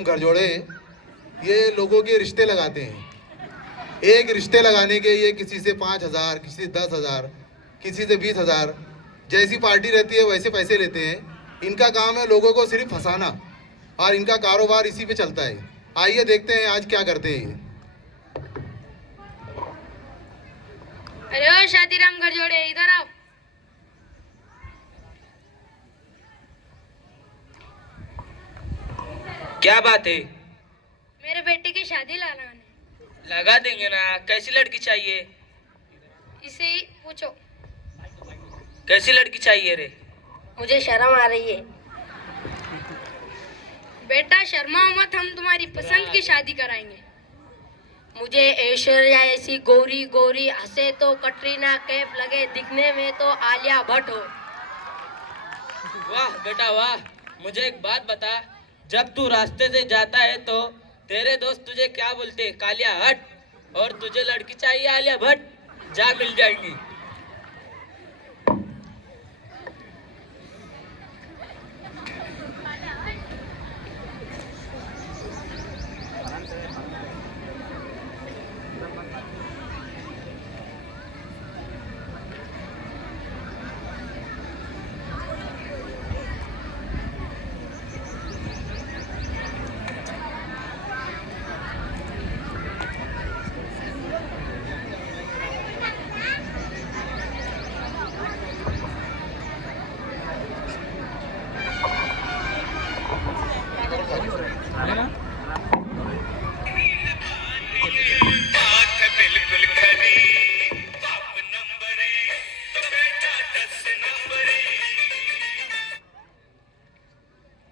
शादीराम घरजोड़े ये लोगों के रिश्ते लगाते हैं। एक रिश्ते लगाने के ये किसी से 5,000, किसी से 10,000, किसी से 20,000, जैसी पार्टी रहती है वैसे पैसे लेते हैं। इनका काम है लोगों को सिर्फ फंसाना और इनका कारोबार इसी पे चलता है। आइए देखते हैं आज क्या करते हैं ये। अरे ओ शादीराम घरजोड़े, इधर आओ। क्या बात है? मेरे बेटे की शादी लगाने। लगा देंगे ना। कैसी लड़की चाहिए? इसे ही पूछो। कैसी लड़की चाहिए रे? मुझे शर्म आ रही है। बेटा शर्माओ मत, हम तुम्हारी पसंद की शादी कराएंगे। मुझे ऐश्वर्या ऐसी गोरी गोरी, हंसे तो कटरीना कैफ लगे, दिखने में तो आलिया भट्ट हो। वाह बेटा वाह। मुझे एक बात बता, जब तू रास्ते से जाता है तो तेरे दोस्त तुझे क्या बोलते? कालिया हट। और तुझे लड़की चाहिए आलिया भट्ट? जा मिल जाएंगी।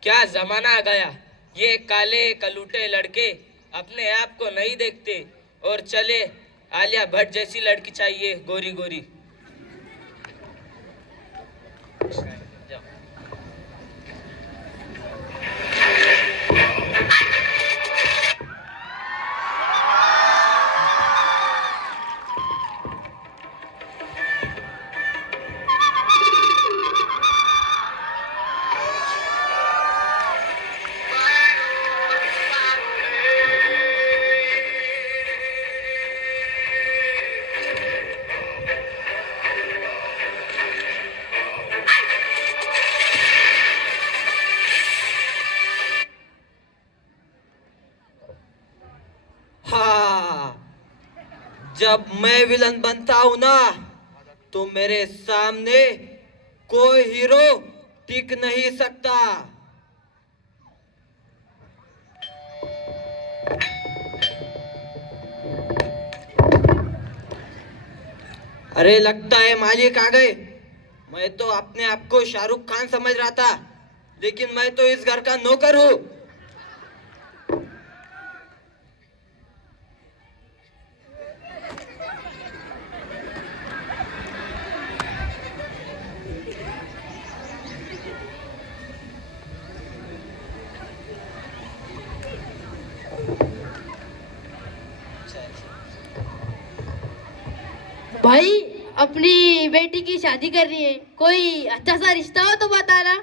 क्या जमाना आ गया। ये काले कलूटे लड़के अपने आप को नहीं देखते और चले आलिया भट्ट जैसी लड़की चाहिए, गोरी गोरी। हाँ, जब मैं विलन बनता हूं ना तो मेरे सामने कोई हीरो टिक नहीं सकता। अरे लगता है मालिक आ गए। मैं तो अपने आप को शाहरुख खान समझ रहा था, लेकिन मैं तो इस घर का नौकर हूँ। भाई अपनी बेटी की शादी कर रही है, कोई अच्छा सा रिश्ता हो तो बताना।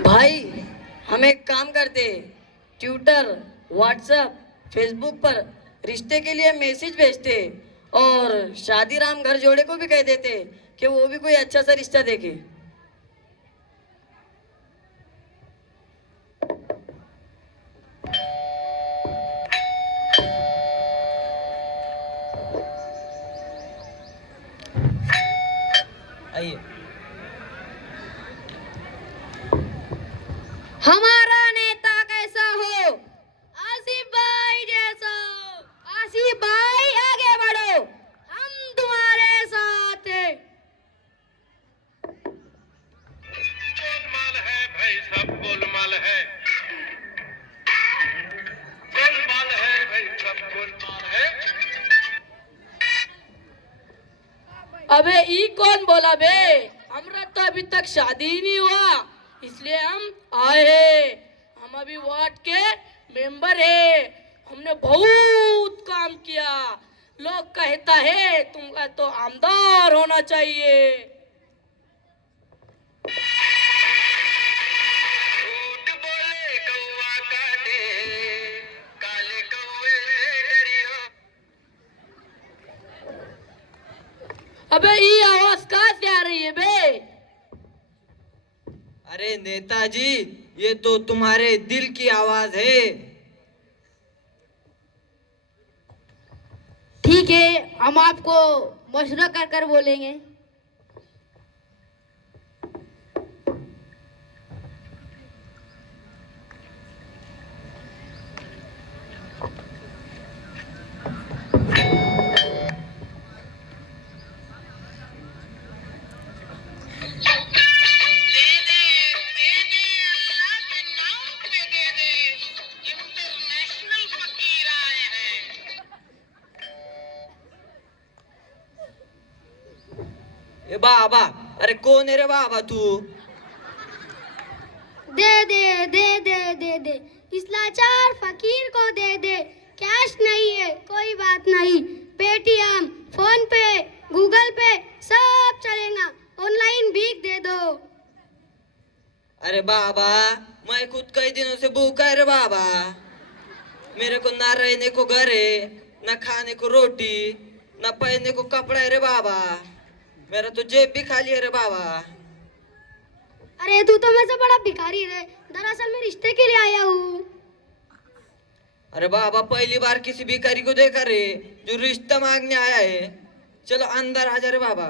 भाई हम एक काम करते, ट्विटर, व्हाट्सएप, फेसबुक पर रिश्ते के लिए मैसेज भेजते और शादीराम घर जोड़े को भी कह देते कि वो भी कोई अच्छा सा रिश्ता देखे। आइए। हमारा नेता कैसा हो? आसिफ भाई जैसा हो। आसिफ भाई आगे बढ़ो, हम तुम्हारे साथ हैं। गोलमाल है भाई, सब गोलमाल है। गोलमाल है भाई, सब गोलमाल है। अबे ई कौन बोला बे? हमरा तो अभी तक शादी ही नहीं हुआ, इसलिए हम आए हैं। हम अभी वार्ड के मेंबर है। हमने बहुत काम किया। लोग कहता है तुमका तो आमदार होना चाहिए। अबे ये आवाज कहाँ से आ रही है बे? अरे नेताजी, ये तो तुम्हारे दिल की आवाज है। ठीक है, हम आपको मशवरा कर कर बोलेंगे। दे दे अल्लाह के नाम पे दे दे, इंटरनेशनल फकीर आए हैं। ए बाबा, अरे कौन है रे बाबा तू? दे दे दे दे दे दे, इस लाचार फकीर को दे दे। कैश नहीं है, कोई बात नहीं, पेटीएम, फोन पे, गूगल पे सब चलेगा। ऑनलाइन भीख दे दो। अरे बाबा, मैं खुद कई दिनों से भूखा है रे बाबा। मेरे को ना रहने को घर है, ना खाने को रोटी, ना पहनने को कपड़ा है रे बाबा। मेरा तो जेब भी खाली है रे बाबा। अरे तू तो मुझसे बड़ा भिखारी रे, दरअसल मैं रिश्ते के लिए आया हूँ। अरे बाबा, पहली बार किसी भिखारी को देखा रे जो रिश्ता मांगने आया है। चलो अंदर आ जा रे बाबा।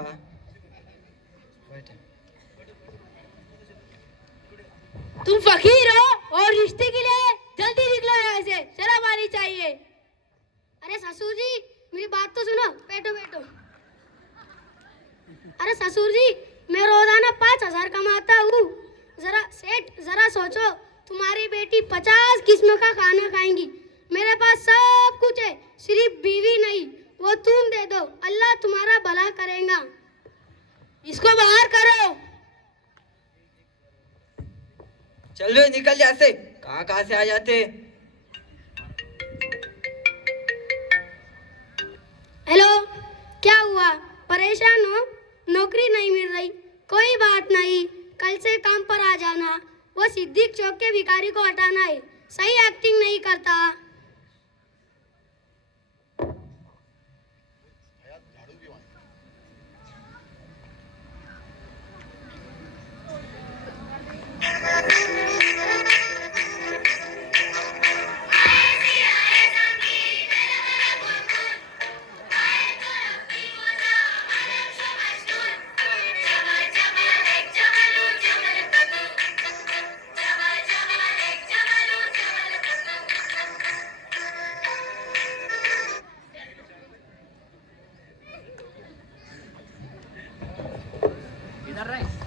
तुम फकीर हो और रिश्ते के लिए जल्दी निकलो यहाँ से, शर्म आनी चाहिए। अरे ससुर जी, मेरी बात तो सुनो। बैठो बैठो। अरे ससुर जी, मैं रोजाना 5,000 कमाता हूँ। जरा सोचो, तुम्हारी बेटी 50 किस्म का खाना खाएंगी। मेरे पास सब कुछ है, सिर्फ बीवी नहीं। वो तुम दे दो, अल्लाह तुम्हारा भला करेगा। इसको बाहर करो। चल वे, निकल जा से। कहाँ से आ जाते। हेलो, क्या हुआ? परेशान हो? नौकरी नहीं मिल रही? कोई बात नहीं, कल से काम पर आ जाना। वो सिद्दीक चौक के भिखारी को हटाना है, सही एक्टिंग नहीं करता।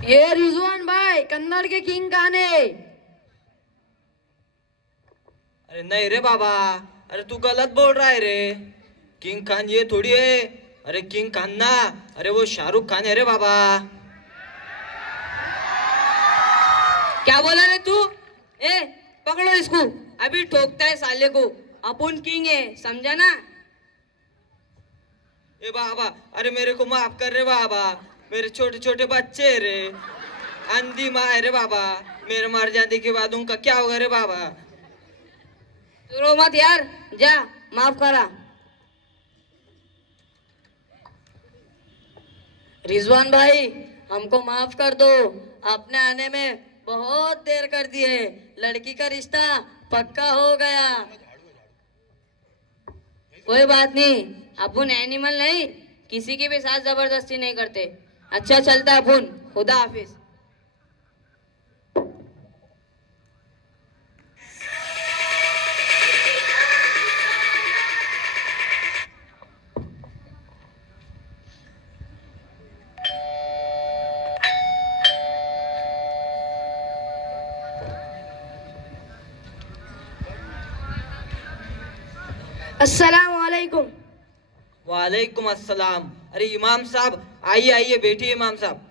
ये रिजवान भाई, कन्नड़ के किंग खान है। अरे नहीं रे बाबा, अरे तू गलत बोल रहा है रे। किंग खान ये थोड़ी है। अरे किंग खान ना, अरे वो शाहरुख खान है रे बाबा। क्या बोला रे तू? ए, पकड़ो इसको, अभी ठोकता है साले को। अपन किंग है, समझा ना? ए बाबा, अरे मेरे को माफ कर रे बाबा। मेरे छोटे छोटे बच्चे है रे, अंधी माँ है रे बाबा। मेरे मर जाने के बाद उनका क्या होगा रे बाबा? तू रो मत यार, जा माफ करा। रिजवान भाई, हमको माफ कर दो, आपने आने में बहुत देर कर दी है। लड़की का रिश्ता पक्का हो गया। कोई बात नहीं, अपन एनिमल नहीं, किसी के भी साथ जबरदस्ती नहीं करते। अच्छा चलता अपन, खुदा हाफिज। अस्सलाम वालेकुम। वालेकुम अस्सलाम। अरे इमाम साहब, आइए आइए, बैठिए इमाम साहब।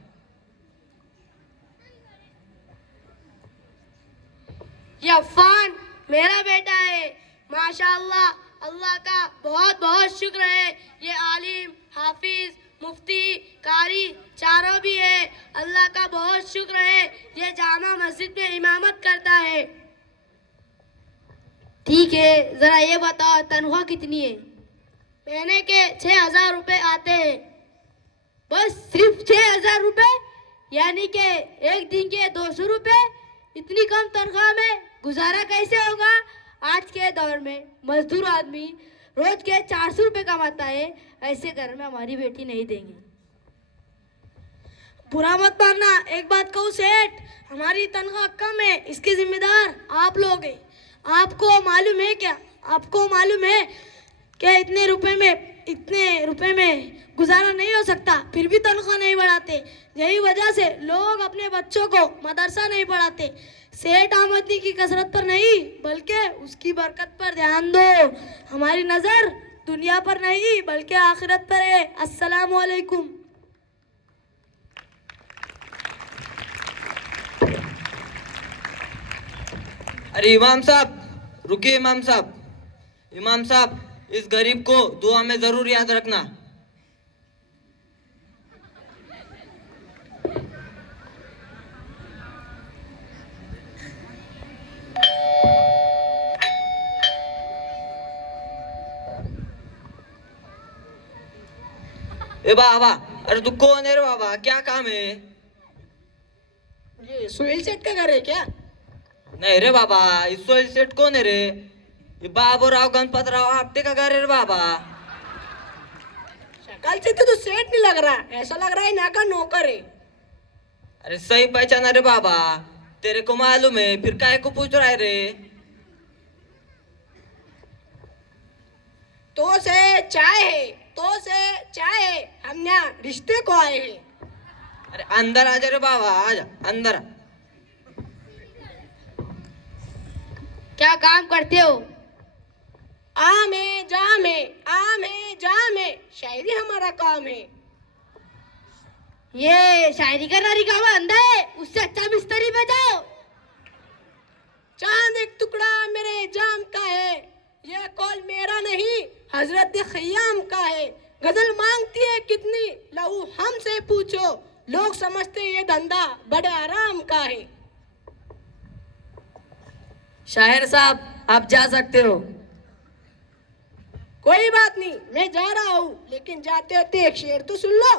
ये अफान मेरा बेटा है। माशाअल्लाह, अल्लाह का बहुत बहुत शुक्र है। ये आलिम, हाफिज, मुफ्ती, कारी चारों भी है। अल्लाह का बहुत शुक्र है। ये जामा मस्जिद में इमामत करता है। ठीक है, जरा ये बताओ तनख्वाह कितनी है? महीने के 6,000 रुपए आते हैं। बस सिर्फ 6,000 रुपए, यानी कि एक दिन के 200 रुपए। इतनी कम तनख्वाह में गुजारा कैसे होगा? आज के दौर में मजदूर आदमी रोज के 400 रुपए कमाता है। ऐसे घर में हमारी बेटी नहीं देंगे। बुरा मत मानना, एक बात कहूँ सेठ, हमारी तनख्वाह कम है, इसके जिम्मेदार आप लोग हैं। आपको मालूम है क्या? आपको मालूम है कि इतने रुपए में गुजारा नहीं हो सकता, फिर भी तनख्वाह नहीं बढ़ाते। यही वजह से लोग अपने बच्चों को मदरसा नहीं पढ़ाते। सेठ आमदनी की कसरत पर नहीं, बल्कि उसकी बरकत पर ध्यान दो। हमारी नजर दुनिया पर नहीं, बल्कि आखिरत पर है। अस्सलाम वालेकुम। अरे इमाम साहब, रुकिए इमाम साहब। इमाम साहब, इस गरीब को दुआ में जरूर याद रखना। ए बाबा, अरे तू कौन है रे बाबा? क्या काम है? ये सुहेल सेठ का घर है क्या? नहीं रे बाबा, इस सोहेल सेठ कौन है रे? ये बाबूराव गणपतराव आपटे का घर है रे बाबा। शक्ल से तो सेठ नहीं लग रहा, ऐसा लग रहा है ना का नौकर है। अरे सही पहचाना रे बाबा, तेरे को मालूम है, फिर काहे को पूछ रहा है रे? तो से चाय है, हम यहाँ रिश्ते को आए हैं। अरे अंदर आ जा रे बाबा, आ जा अंदर। क्या काम करते हो? आम है जाम है, शायरी हमारा काम है। ये शायरी का तरीका हुआ अंधा है, उससे अच्छा मिस्त्री बजाओ। चांद एक टुकड़ा मेरे जाम का है, ये कॉल मेरा नहीं हजरत खयाम का है। गजल मांगती है कितनी, लहू हमसे पूछो, लोग समझते ये धंधा बड़े आराम का है। शायर साहब, आप जा सकते हो। कोई बात नहीं, मैं जा रहा हूँ, लेकिन जाते होते एक शेर तो सुन लो।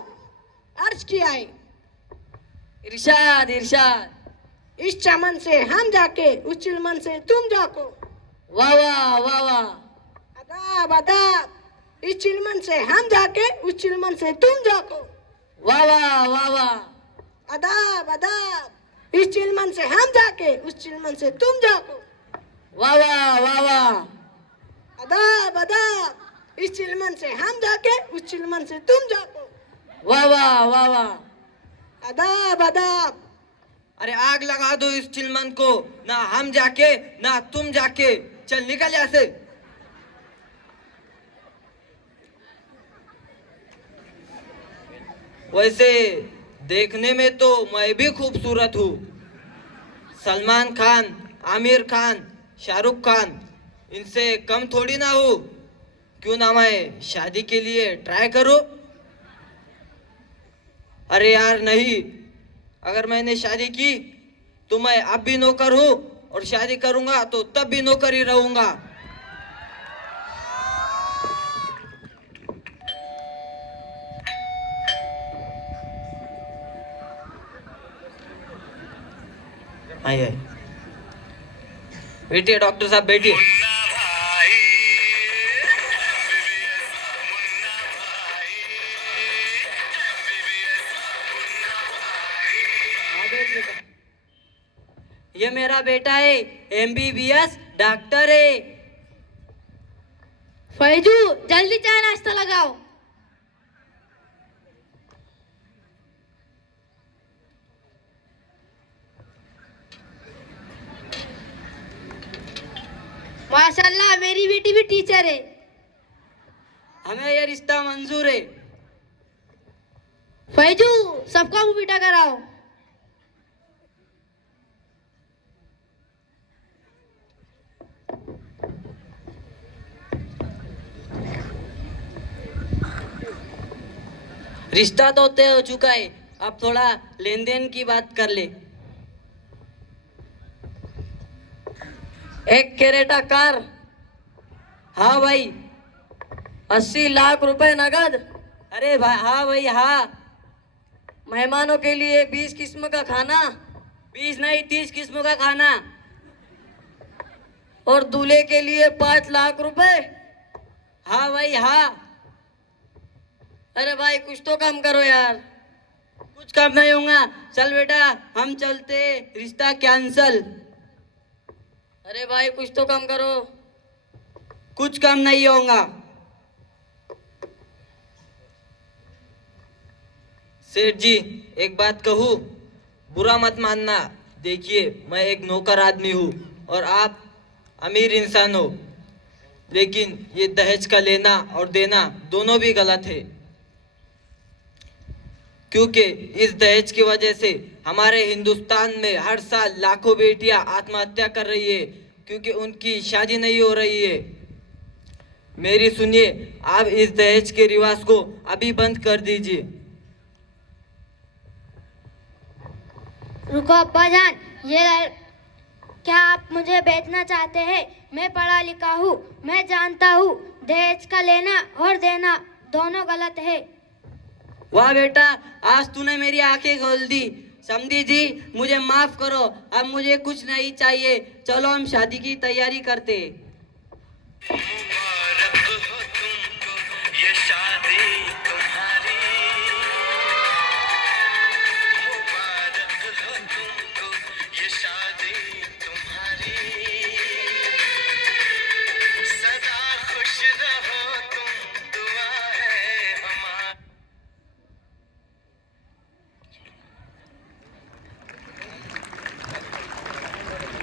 अर्ज किया है, इरशाद इरशाद, इस चमन से हम जाके उस चिलमन से तुम जाको। वाह वाह वाह वाह, अदाब अदाब, इस चिलमन से हम जाके उस चिलमन से तुम जाको। वाह वाह वाह वाह, अदाब अदाब, इस चिलमन से हम जाके उस चिलमन से तुम जाको। वाह वाह वाह वाह, अदाब अदाब, इस चिलमन से हम जाके उस चिलमन से तुम जाको। वाह वाह वाह वाह, अदाब अदाब। अरे आग लगा दो इस चिलमन को, ना हम जाके ना तुम जाके, चल निकल यहाँ से। वैसे देखने में तो मैं भी खूबसूरत हूँ। सलमान खान, आमिर खान, शाहरुख खान, इनसे कम थोड़ी ना हूँ। क्यों ना मैं शादी के लिए ट्राई करूँ? अरे यार नहीं, अगर मैंने शादी की तो मैं अब भी नौकर हूँ, और शादी करूंगा तो तब भी नौकर ही रहूंगा। आइए बैठिए डॉक्टर साहब, बैठिए। ये मेरा बेटा है, MBBS डॉक्टर है। फैजू, जल्दी चाय नाश्ता लगाओ। माशाल्लाह, मेरी बेटी भी टीचर है। हमें ये रिश्ता मंजूर है। फैजू, सबका मुंह मीठा कराओ। रिश्ता तो तय हो चुका है, अब थोड़ा लेन देन की बात कर ले। एक कैरेटा कार। हाँ भाई, 80 लाख रुपए नगद। अरे भाई, हाँ भाई हाँ, मेहमानों के लिए 20 किस्म का खाना, 20 नहीं 30 किस्मों का खाना। और दूल्हे के लिए 5 लाख रुपए। हाँ भाई हाँ। अरे भाई कुछ तो कम करो यार। कुछ कम नहीं होगा। चल बेटा हम चलते, रिश्ता कैंसल। अरे भाई कुछ तो कम करो। कुछ कम नहीं होगा। सेठ जी एक बात कहूँ, बुरा मत मानना। देखिए मैं एक नौकर आदमी हूँ और आप अमीर इंसान हो, लेकिन ये दहेज का लेना और देना दोनों भी गलत है। क्योंकि इस दहेज की वजह से हमारे हिंदुस्तान में हर साल लाखों बेटियां आत्महत्या कर रही है, क्योंकि उनकी शादी नहीं हो रही है। मेरी सुनिए, आप इस दहेज के रिवाज को अभी बंद कर दीजिए। रुको अब्बा जान, क्या आप मुझे बेचना चाहते हैं? मैं पढ़ा लिखा हूँ, मैं जानता हूँ दहेज का लेना और देना दोनों गलत है। वाह बेटा, आज तूने मेरी आंखें खोल दी। समधी जी मुझे माफ करो, अब मुझे कुछ नहीं चाहिए। चलो हम शादी की तैयारी करते।